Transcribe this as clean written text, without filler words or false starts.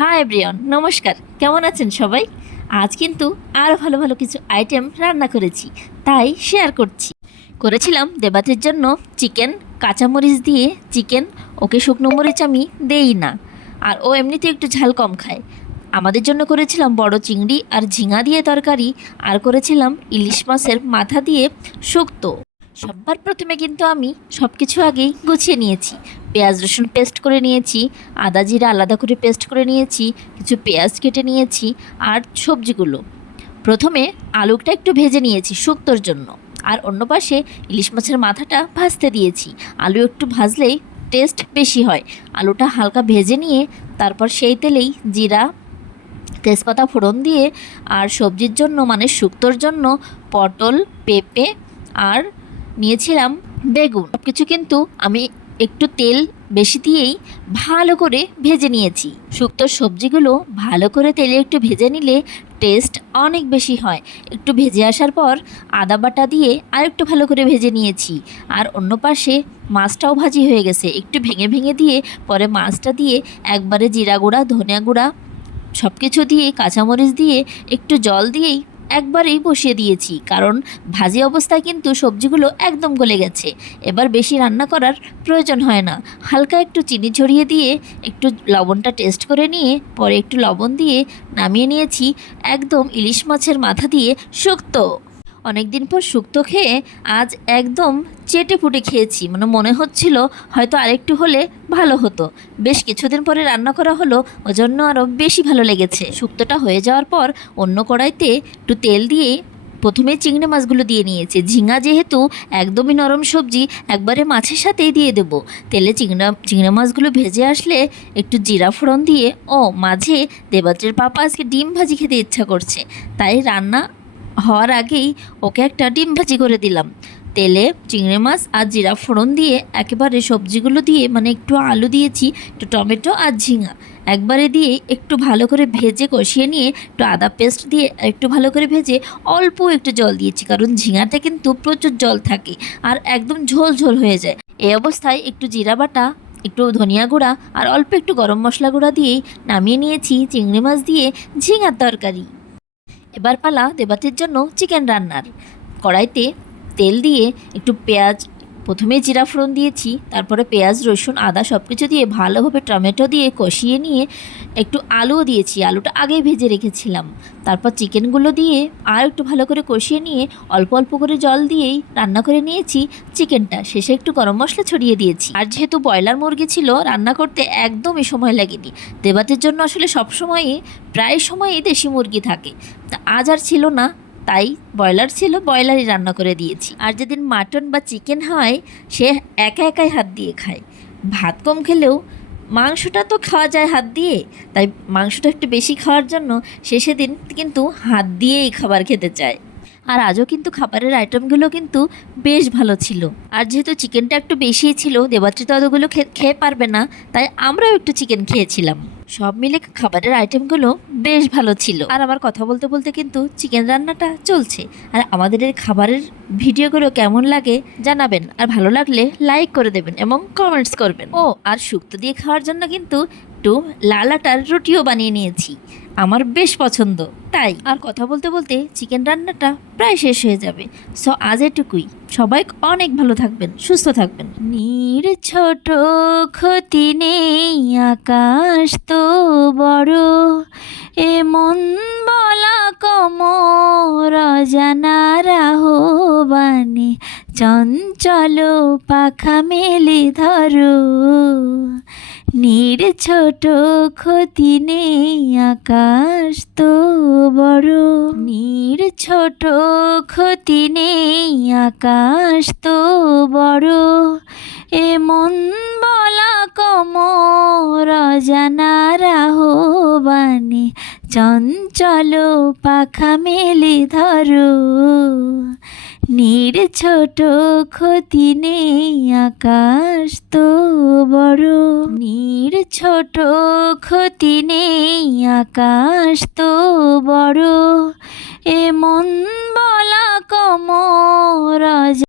Hi everyone, নমস্কার। কেমন আছেন সবাই? আজ কিন্তু আরও ভালো ভালো কিছু আইটেম রান্না করেছি, তাই শেয়ার করছি। করেছিলাম দেবাতের জন্য চিকেন, কাঁচামরিচ দিয়ে চিকেন। ওকে শুকনো মরিচ আমি দেই না, আর ও এমনিতে একটু ঝাল কম খায়। আমাদের জন্য করেছিলাম বড় চিংড়ি আর ঝিঙা দিয়ে তরকারি, আর করেছিলাম ইলিশ মাছের মাথা দিয়ে শুক্তো। সবার প্রথমে কিন্তু আমি সব কিছু আগেই গুছিয়ে নিয়েছি। পেঁয়াজ রসুন পেস্ট করে নিয়েছি, আদা জিরা আলাদা করে পেস্ট করে নিয়েছি, কিছু পেঁয়াজ কেটে নিয়েছি, আর সবজিগুলো প্রথমে আলুটা একটু ভেজে নিয়েছি শুক্তোর জন্য। আর অন্য পাশে ইলিশ মাছের মাথাটা ভাজতে দিয়েছি। আলু একটু ভাজলেই টেস্ট বেশি হয়। আলুটা হালকা ভেজে নিয়ে তারপর সেই তেলেই জিরা তেজপাতা ফোড়ন দিয়ে, আর সবজির জন্য মানে শুক্তোর জন্য পটল, পেঁপে আর নিয়েছিলাম বেগুন। সব কিছু কিন্তু আমি একটু তেল বেশি দিয়েই ভালো করে ভেজে নিয়েছি। শুক্তোর সবজিগুলো ভালো করে তেলে একটু ভেজে নিলে টেস্ট অনেক বেশি হয়। একটু ভেজে আসার পর আদা বাটা দিয়ে আর একটু ভালো করে ভেজে নিয়েছি। আর অন্য পাশে মাছটাও ভাজি হয়ে গেছে, একটু ভেঙে ভেঙে দিয়ে পরে মাছটা দিয়ে একবারে জিরা গুঁড়া, ধনিয়া গুঁড়া সব কিছু দিয়ে কাঁচামরিচ দিয়ে একটু জল দিয়েই একবারেই বসিয়ে দিয়েছি, কারণ ভাজি অবস্থায় কিন্তু সবজিগুলো একদম গলে গেছে। এবার বেশি রান্না করার প্রয়োজন হয় না। হালকা একটু চিনি ছড়িয়ে দিয়ে একটু লবণটা টেস্ট করে নিয়ে পরে একটু লবণ দিয়ে নামিয়ে নিয়েছি। একদম ইলিশ মাছের মাথা দিয়ে শুক্তো। অনেক দিন পর শুক্তো খেয়ে আজ একদম চেটে পুটে খেয়েছি, মানে মনে হচ্ছিল হয়তো আরেকটু হলে ভালো হতো। বেশ কিছুদিন পরে রান্না করা হলো, ওজন্য আরও বেশি ভালো লেগেছে। শুক্তোটা হয়ে যাওয়ার পর অন্য কড়াইতে একটু তেল দিয়ে প্রথমে চিংড়ি মাছগুলো দিয়ে নিয়েছি। ঝিঙা যেহেতু একদমই নরম সবজি, একবারে মাছের সাথেই দিয়ে দেব। তেলে চিংড়ি মাছগুলো ভেজে আসলে একটু জিরা ফোড়ন দিয়ে, মাঝে দেবাত্রের পাপা আজকে ডিম ভাজি খেতে ইচ্ছা করছে, তাই রান্না হওয়ার আগেই ওকে একটা ডিম ভাজি করে দিলাম। তেলে চিংড়ি মাছ আর জিরা ফোড়ন দিয়ে একেবারে সবজিগুলো দিয়ে, মানে একটু আলু দিয়েছি, একটু টমেটো আর ঝিঙা একবারে দিয়ে একটু ভালো করে ভেজে কষিয়ে নিয়ে একটু আদা পেস্ট দিয়ে একটু ভালো করে ভেজে অল্প একটু জল দিয়েছি, কারণ ঝিঙাতে কিন্তু প্রচুর জল থাকে আর একদম ঝোল ঝোল হয়ে যায়। এই অবস্থায় একটু জিরা বাটা, একটু ধনিয়া গুঁড়া আর অল্প একটু গরম মশলা গুঁড়া দিয়েই নামিয়ে নিয়েছি চিংড়ি মাছ দিয়ে ঝিঙার তরকারি। এবার পালা দেবাতের জন্য চিকেন রান্নার। কড়াইতে তেল দিয়ে একটু পেঁয়াজ, প্রথমে জিরা ফোড়ন দিয়েছি, তারপরে পেঁয়াজ রসুন আদা সব কিছু দিয়ে ভালোভাবে টমেটো দিয়ে কষিয়ে নিয়ে একটু আলুও দিয়েছি, আলুটা আগেই ভেজে রেখেছিলাম। তারপর চিকেনগুলো দিয়ে আর একটু ভালো করে কষিয়ে নিয়ে অল্প অল্প করে জল দিয়েই রান্না করে নিয়েছি চিকেনটা। শেষে একটু গরম মশলা ছড়িয়ে দিয়েছি। আর যেহেতু ব্রয়লার মুরগি ছিল, রান্না করতে একদমই সময় লাগেনি। দেবাতের জন্য আসলে সবসময়ই প্রায় সময়ই দেশি মুরগি থাকে, তা আজ আর ছিল না, তাই ব্রয়লার ছিল, ব্রয়লারই রান্না করে দিয়েছি। আর যেদিন মাটন বা চিকেন হয় সে একা একাই হাত দিয়ে খায়। ভাত কম খেলেও মাংসটা তো খাওয়া যায় হাত দিয়ে, তাই মাংসটা একটু বেশি খাওয়ার জন্য সে সেদিন কিন্তু হাত দিয়েই খাবার খেতে চায়। আর আজও কিন্তু খাবারের আইটেমগুলো কিন্তু বেশ ভালো ছিল। আর যেহেতু চিকেনটা একটু বেশিই ছিল, দেবাত্রী তো অতগুলো খেয়ে পারবে না, তাই আমরাও একটু চিকেন খেয়েছিলাম। সব মিলে খাবারের আইটেমগুলো বেশ ভালো ছিল। আর আমার কথা বলতে বলতে কিন্তু চিকেন রান্নাটা চলছে। আর আমাদের এই খাবারের ভিডিওগুলো কেমন লাগে জানাবেন, আর ভালো লাগলে লাইক করে দেবেন এবং কমেন্টস করবেন। আর শুক্তো দিয়ে খাওয়ার জন্য কিন্তু একটু লাল আটার রুটিও বানিয়ে নিয়েছি, আমার বেশ পছন্দ। তাই আর কথা বলতে বলতে চিকেন রান্নাটা প্রায় শেষ হয়ে যাবে। সো আজ এটুকুই। সবাই অনেক ভালো থাকবেন, সুস্থ থাকবেন। ছোট ক্ষতি নেই, আকাশ তো বড়, এমন বলা কমর অজানা রাহবানে, চঞ্চল পাখা মেলে ধরো। ছোট ক্ষতি নেই, আকাশ তো বড়, ছোট ক্ষতি নেই, আকাশ তো বড়, এমন বলা কমর অজানা রাহবানে, চঞ্চল পাখা মেলে ধরো। ছোট ক্ষতি নেই, আকাশ তো বড়, ছোট ক্ষতি নেই, আকাশ তো বড়, এমন বলা কমর